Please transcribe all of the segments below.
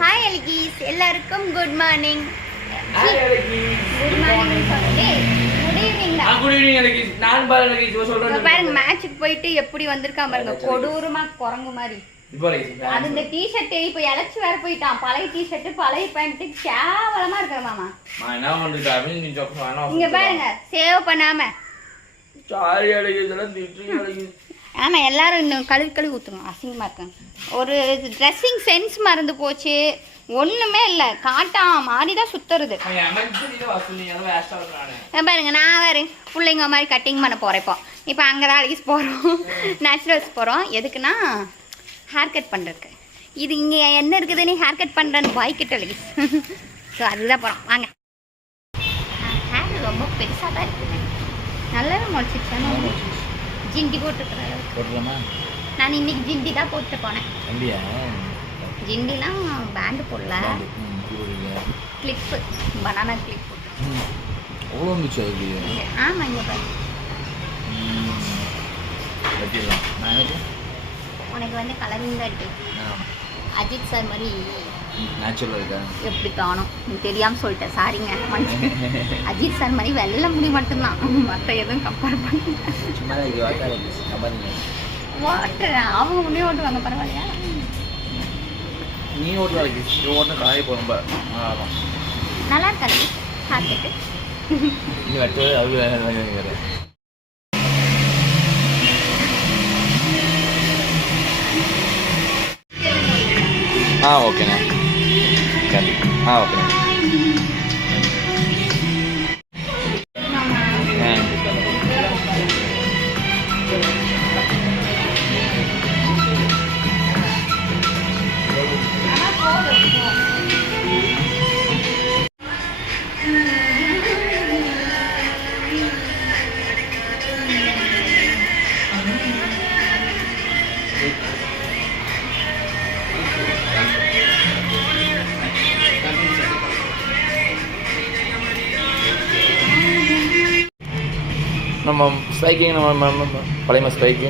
Hi அலிகீஸ், எல்லாருக்கும் good morning. Hi அலிகீஸ், குட் மார்னிங் சொல்லுங்க. Good evening. குட் ஈவினிங் அலிகீஸ். நான் பாரு அலிகீஸ் சொல்றேன். பாருங்க மேட்ச்சுக்கு போயிட்டு எப்படி வந்திருக்கான் பாருங்க, கொடூரமா குரங்கு மாதிரி. அது இந்த டி-ஷர்ட் இப்போ இலச்சி வேற போயிட்டான். பழைய டி-ஷர்ட் பழைய பேண்ட் கேவலமா இருக்கிற மாமா. நான் என்ன பண்றது அப்படின்னு நீ சொல்றா. இங்க பாருங்க சேவ் பண்ணாம. சாரி அலிகீஸ், எல்லாம் திட்டுறீங்க அலிகீஸ். ஆமா, எல்லாரும் இன்னும் கழுவி ஊத்துங்க, அசிங்கமா இருக்காங்க. ஒரு ட்ரெஸ்ஸிங் சென்ஸ் மறந்து போச்சு, ஒண்ணுமே இல்ல, காட்டா மாறிதான் சுத்துறது. பாருங்க நான் வேறு பிள்ளைங்க மாதிரி கட்டிங் பண்ண போறேன். இப்போ அங்கதான் அலிகீஸ் போறோம், நேச்சுரல்ஸ் போறோம். எதுக்குன்னா ஹேர் கட் பண்றதுக்கு. இது இங்க என்ன இருக்குதுன்னு ஹேர் கட் பண்றேன்னு பாய்கிட்ட அலிகீஸ். ஸோ அதுதான் போறோம், வாங்க. ஹேர் ரொம்ப பெருசாக தான் இருக்குது, நல்லாவே முளைச்சிருச்சேன். ஜிண்டி போட்டுக்கிறேன். நான் இன்னைக்கு ஜிண்டி தான் போட்டு போனேன். ஜிண்டிலாம் பேண்டு போடல, கிளிப்பு, பனானா கிளிப் போட்டு. ஆமாம், இங்கே பாரு. உனக்கு வந்து கலரிங் தான் இருக்கு. அஜித் சார் மாதிரி நேச்சுரலாக இருக்கா? எப்படி காணும் தெரியாமல் சொல்லிட்டேன், சாரிங்க. அஜித் சார் மாதிரி வெள்ளை முடி மட்டும்தான், மற்ற எதுவும் கம்பேர் பண்ண. வாட்டர் அவங்க முடிய ஓட்டுவாங்க, பரவாயில்லையா? நீ ஓட்டுவாங்க காய போகிறோம். நல்லா இருக்காது ஹேர்கட்டு. நீ வெட்டு அது வேறு. ஓகேண்ணா. ஓகேண்ணா. நம்ம ஸ்பைக்கிங், நம்ம பழைய ஸ்பைக்கு.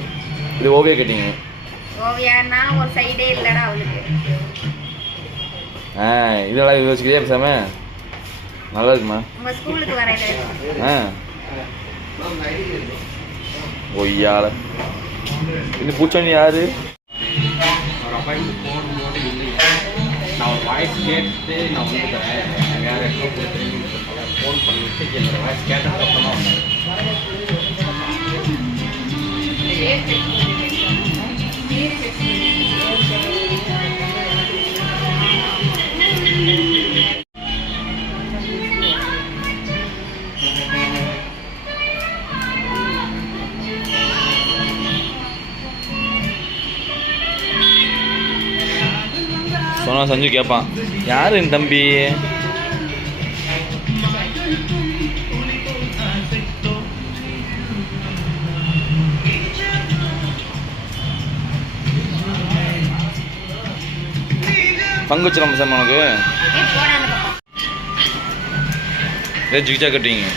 இது ஓவியா கட்டிங்க. ஓவியானா ஒரு சைடே இல்லைடா அவளுக்கு. இதெல்லாம் யோசிக்கிறதே பேசாம நல்லா இருக்குமா? உங்கள் ஸ்கூலுக்கு வரையில ஒய்யால இது பூச்சொன்னி யாரு? நான் ஒரு வாய்ஸ் கேட்டு நான் வந்துட்டேன். வேறு இடத்துல கொடுத்துருங்க ஃபோன் பண்ணிவிட்டு என்னோடய வாய்ஸ் கேட்டதுக்கப்புறமா வந்தேன். சொன்னா சஞ்சு கேட்பான், யாரு என் தம்பி? பங்கு வச்சிடலாம் சார் உனக்கு. ஜிக்ஜா கட்டிங்க.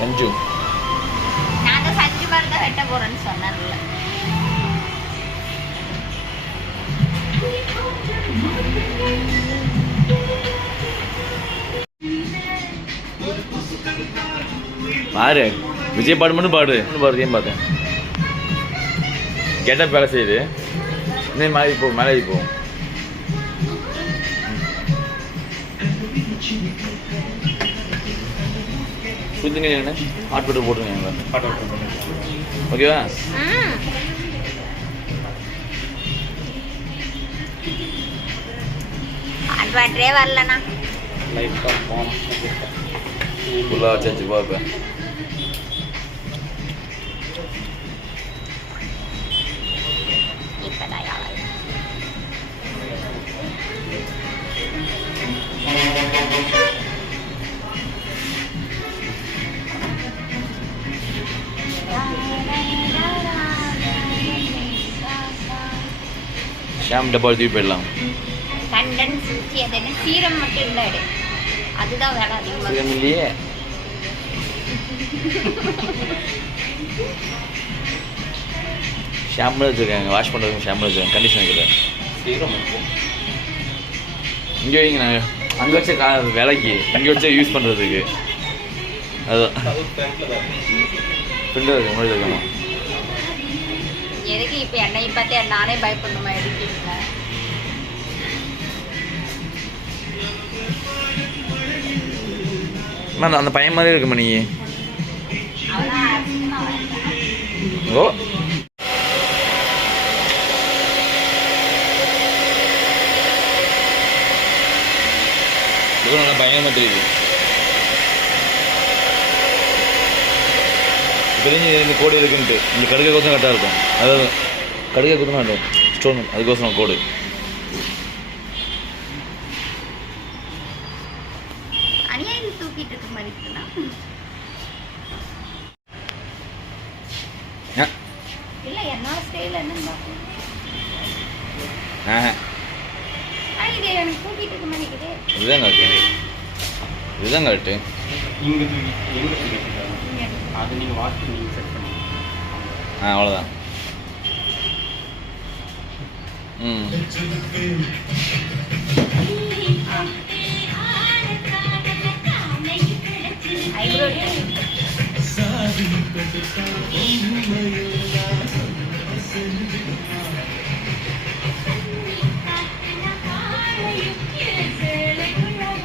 சஞ்சு, நான் தான் சஞ்சு மாதிரி தான் வெட்ட போறேன்னு சொன்னேன்ல. பாரு விஜய் பாடு மட்டும் பாடு ஏன் பார்த்தேன். கெட்டப் வேலை செய்யுது. இன்னும் மேலே போ, மேலே போ. சுத்தி நீங்க ஹாட் வாட்டர் போட்டுருங்க ஹாட் வாட்டர் ஓகேவா? ஹாட் வாட்டரே வரலண்ணா. லைட்டாக போனோம் ஃபுல்லாக வச்சாச்சு பார்ப்பேன். இப்போதான் யாரும் ஷாம் டப்பா தூக்கி போயிடலாம். கண்டன்ஸ் ஊற்றி அது என்ன சீரம் மட்டும் இல்லை எடு, அதுதான் வேலை அதிகமாக. சீரம் இல்லையே. ஷாம்பு வச்சுருக்காங்க, வாஷ் பண்ணுறதுக்கு ஷாம்பு வச்சுருக்காங்க, கண்டிஷனர் இல்லை. சீரம் இருக்கும் இங்கே வைங்க, நாங்கள் அங்கே வச்ச விலைக்கு இங்கே வச்ச யூஸ் பண்ணுறதுக்கு அதுதான் அது ஃப்ரண்ட்டில் தான் பிரிண்டர் இருக்கு, முன்னாடி இருக்கணும். எதுக்கு இப்போ என்னை பார்த்து நானே பயப்படணுமா எடுக்கல? அந்த பையன் மாதிரி இருக்குமா நீ? ஓ நல்லா பயங்கரமாக தெரியுது. இப்போ இந்த கோடு இருக்குன்ட்டு இந்த கடுக்கை கோசம் கரெக்டாக இருக்கும். அதாவது கடுக்கை கோசம் காட்டும் ஸ்டோன், அதுக்கோசம் கோடு. அநியாயம் தூக்கிட்டு இருக்க மாதிரி இருக்குண்ணா. இல்லை என்னோட ஸ்டைல் என்னன்னு பார்க்கணும். ஆனால் இது எனக்கு தூக்கிட்டு இருக்க மாதிரி இருக்குது. இதுதான் கரெக்டு, இதுதான் கரெக்டு. இங்கே தூக்கிட்டாங்க அது நீங்கள் வாஷ் நீங்கள் செட் பண்ணி அவ்வளோதான். ஐப்ரோ